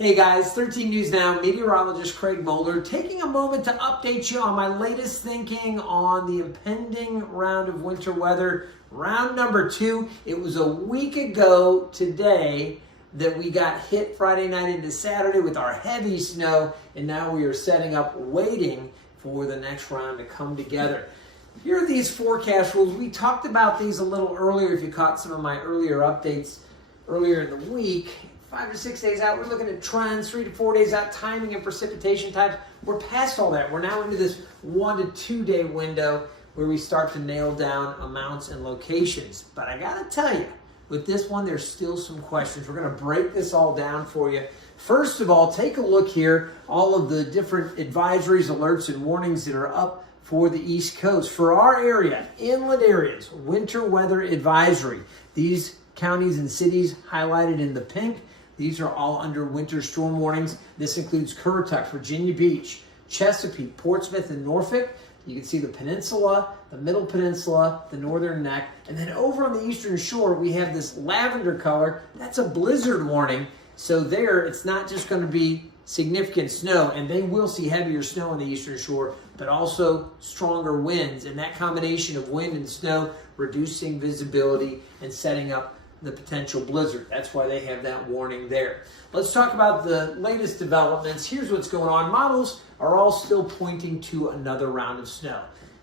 Hey guys, 13 News Now, meteorologist Craig Moeller taking a moment to update you on my latest thinking on the impending round of winter weather, round number 2. It was a week ago today that we got hit Friday night into Saturday with our heavy snow, and now we are setting up, waiting for the next round to come together. Here are these forecast rules. We talked about these a little earlier if you caught some of my earlier updates earlier in the week. 5 to 6 days out, we're looking at trends, 3 to 4 days out, timing and precipitation types. We're past all that. We're now into this 1 to 2 day window where we start to nail down amounts and locations. But I gotta tell you, with this one, there's still some questions. We're gonna break this all down for you. First of all, take a look here, all of the different advisories, alerts, and warnings that are up for the East Coast. For our area, inland areas, winter weather advisory. These counties and cities highlighted in the pink, these are all under winter storm warnings. This includes Currituck, Virginia Beach, Chesapeake, Portsmouth, and Norfolk. You can see the peninsula, the middle peninsula, the northern neck. And then over on the eastern shore, we have this lavender color. That's a blizzard warning. So there, it's not just going to be significant snow, and they will see heavier snow on the eastern shore, but also stronger winds. And that combination of wind and snow reducing visibility and setting up the potential blizzard. That's why they have that warning there. Let's talk about the latest developments. Here's what's going on. Models are all still pointing to another round of snow.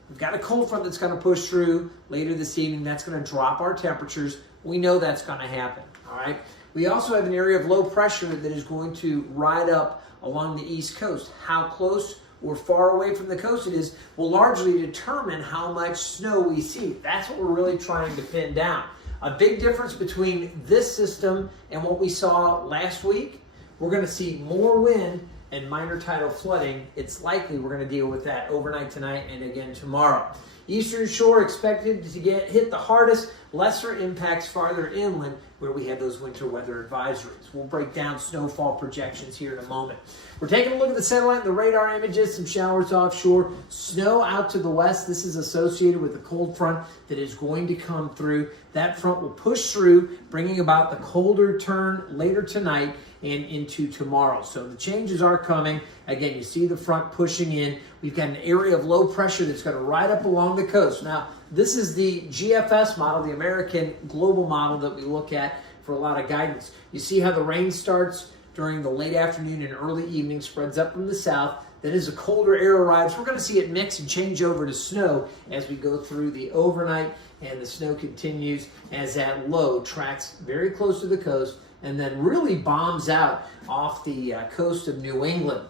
We've got a cold front that's going to push through later this evening. That's going to drop our temperatures. We know that's going to happen. All right. We also have an area of low pressure that is going to ride up along the East Coast. How close or far away from the coast it is will largely determine how much snow we see. That's what we're really trying to pin down. A big difference between this system and what we saw last week, we're going to see more wind and minor tidal flooding. It's likely we're going to deal with that overnight tonight and again tomorrow. Eastern shore expected to get hit the hardest, lesser impacts farther inland where we have those winter weather advisories. We'll break down snowfall projections here in a moment. We're taking a look at the satellite and the radar images, some showers offshore, snow out to the west. This is associated with the cold front that is going to come through. That front will push through, bringing about the colder turn later tonight and into tomorrow. So the changes are coming. Again, you see the front pushing in. We've got an area of low pressure that's going to ride up along the coast. Now, this is the GFS model, the American global model that we look at for a lot of guidance. You see how the rain starts during the late afternoon and early evening, spreads up from the south. That as a colder air arrives, we're going to see it mix and change over to snow as we go through the overnight, and the snow continues as that low tracks very close to the coast and then really bombs out off the coast of New England.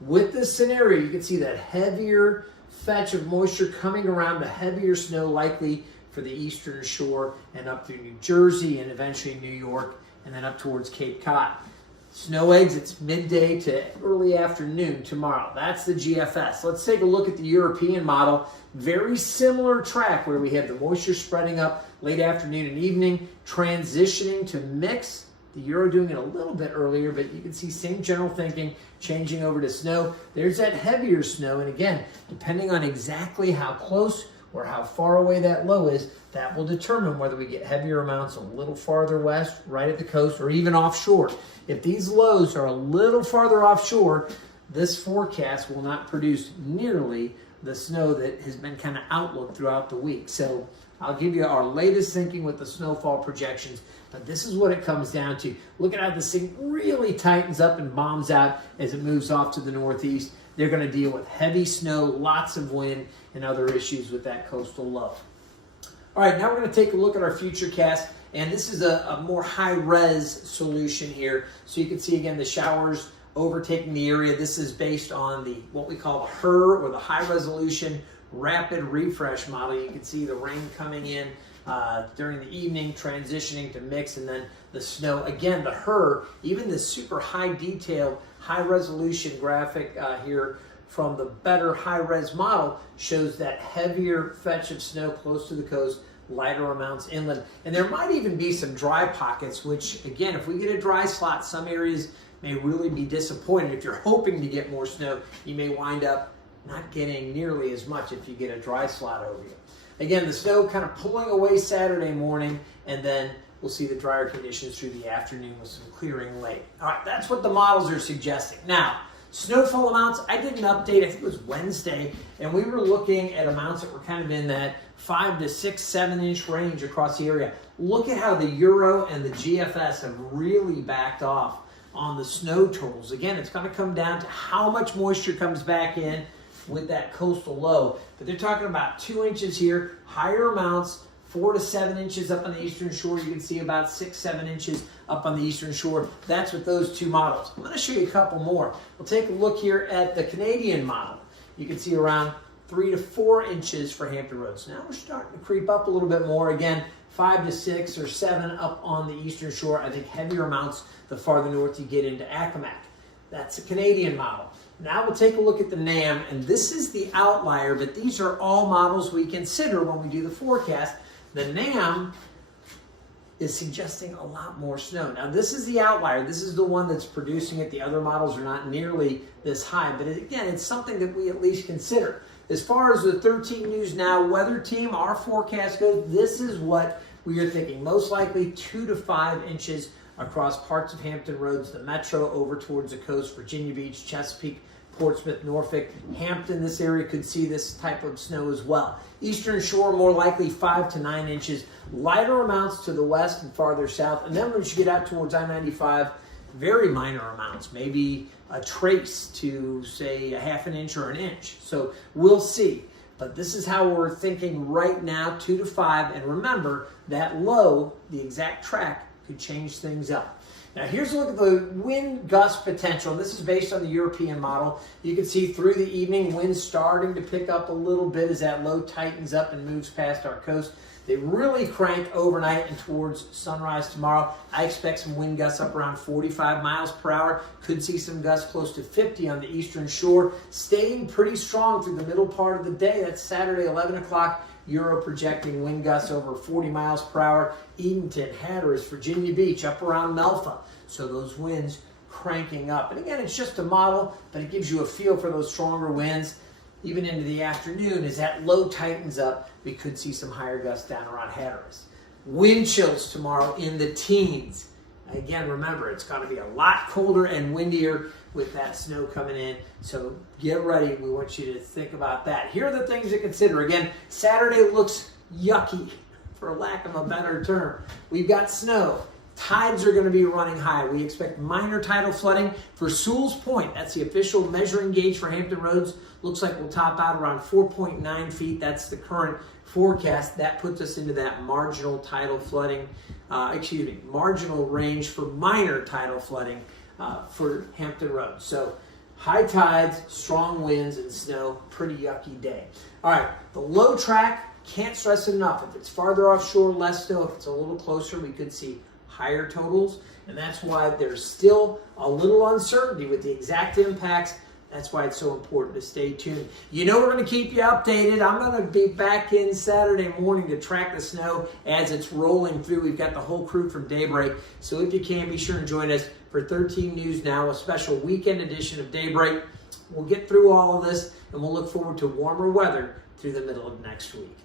With this scenario, you can see that heavier fetch of moisture coming around, to heavier snow likely for the eastern shore and up through New Jersey and eventually New York and then up towards Cape Cod. Snow exits midday to early afternoon tomorrow. That's the GFS. Let's take a look at the European model. Very similar track where we have the moisture spreading up late afternoon and evening, transitioning to mix. The Euro doing it a little bit earlier, but you can see same general thinking, changing over to snow. There's that heavier snow, and again, depending on exactly how close or how far away that low is, that will determine whether we get heavier amounts a little farther west, right at the coast, or even offshore. If these lows are a little farther offshore, this forecast will not produce nearly the snow that has been kind of outlooked throughout the week. So I'll give you our latest thinking with the snowfall projections, but this is what it comes down to. Look at how this thing really tightens up and bombs out as it moves off to the northeast. They're going to deal with heavy snow, lots of wind, and other issues with that coastal low. All right, now we're going to take a look at our futurecast, and this is a more high-res solution here. So you can see, again, the showers overtaking the area. This is based on the what we call the HRR, or the high-resolution rapid refresh model. You can see the rain coming in during the evening, transitioning to mix, and then the snow. Again, the HRR, even the super high detailed, high resolution graphic here from the better high-res model shows that heavier fetch of snow close to the coast, lighter amounts inland. And there might even be some dry pockets, which, again, if we get a dry slot, some areas may really be disappointed. If you're hoping to get more snow, you may wind up not getting nearly as much if you get a dry slot over you. Again, the snow kind of pulling away Saturday morning, and then we'll see the drier conditions through the afternoon with some clearing late. All right, that's what the models are suggesting. Now, snowfall amounts, I did an update, I think it was Wednesday, and we were looking at amounts that were kind of in that 5 to 6, 7 inch range across the area. Look at how the Euro and the GFS have really backed off on the snow totals. Again, it's going to come down to how much moisture comes back in with that coastal low. But they're talking about 2 inches here, higher amounts, 4 to 7 inches up on the eastern shore. You can see about 6, 7 inches up on the eastern shore. That's with those two models. I'm going to show you a couple more. We'll take a look here at the Canadian model. You can see around 3 to 4 inches for Hampton Roads. Now we're starting to creep up a little bit more. Again, 5 to 6 or 7 up on the eastern shore. I think heavier amounts the farther north you get into Accomack. That's the Canadian model. Now we'll take a look at the NAM, and this is the outlier, but these are all models we consider when we do the forecast. The NAM is suggesting a lot more snow. Now this is the outlier. This is the one that's producing it. The other models are not nearly this high, but again, it's something that we at least consider. As far as the 13 News Now weather team, our forecast goes, this is what we are thinking. Most likely 2 to 5 inches across parts of Hampton Roads, the metro over towards the coast, Virginia Beach, Chesapeake, Portsmouth, Norfolk, Hampton. This area could see this type of snow as well. Eastern shore, more likely 5 to 9 inches. Lighter amounts to the west and farther south. And then once you get out towards I-95, very minor amounts, maybe a trace to, say, a half an inch or an inch. So we'll see. But this is how we're thinking right now, 2 to 5. And remember, that low, the exact track, could change things up. Now here's a look at the wind gust potential. This is based on the European model. You can see through the evening, winds starting to pick up a little bit as that low tightens up and moves past our coast. They really crank overnight and towards sunrise tomorrow. I expect some wind gusts up around 45 miles per hour. Could see some gusts close to 50 on the eastern shore. Staying pretty strong through the middle part of the day. That's Saturday, 11 o'clock. Euro projecting wind gusts over 40 miles per hour. Edenton, Hatteras, Virginia Beach, up around Melfa. So those winds cranking up. And again, it's just a model, but it gives you a feel for those stronger winds. Even into the afternoon, as that low tightens up, we could see some higher gusts down around Hatteras. Wind chills tomorrow in the teens. Again, remember, it's going to be a lot colder and windier with that snow coming in. So get ready. We want you to think about that. Here are the things to consider. Again, Saturday looks yucky, for lack of a better term. We've got snow. Tides are going to be running high. We expect minor tidal flooding for Sewell's Point. That's the official measuring gauge for Hampton Roads. Looks like we'll top out around 4.9 feet. That's the current forecast. That puts us into that marginal tidal flooding, marginal range for minor tidal flooding for Hampton Roads. So high tides, strong winds, and snow. Pretty yucky day. All right, the low track, can't stress it enough. If it's farther offshore, less snow. If it's a little closer, we could see higher totals, and that's why there's still a little uncertainty with the exact impacts. That's why it's so important to stay tuned. You know we're going to keep you updated. I'm going to be back in Saturday morning to track the snow as it's rolling through. We've got the whole crew from Daybreak, so if you can, be sure and join us for 13 News Now, a special weekend edition of Daybreak. We'll get through all of this, and we'll look forward to warmer weather through the middle of next week.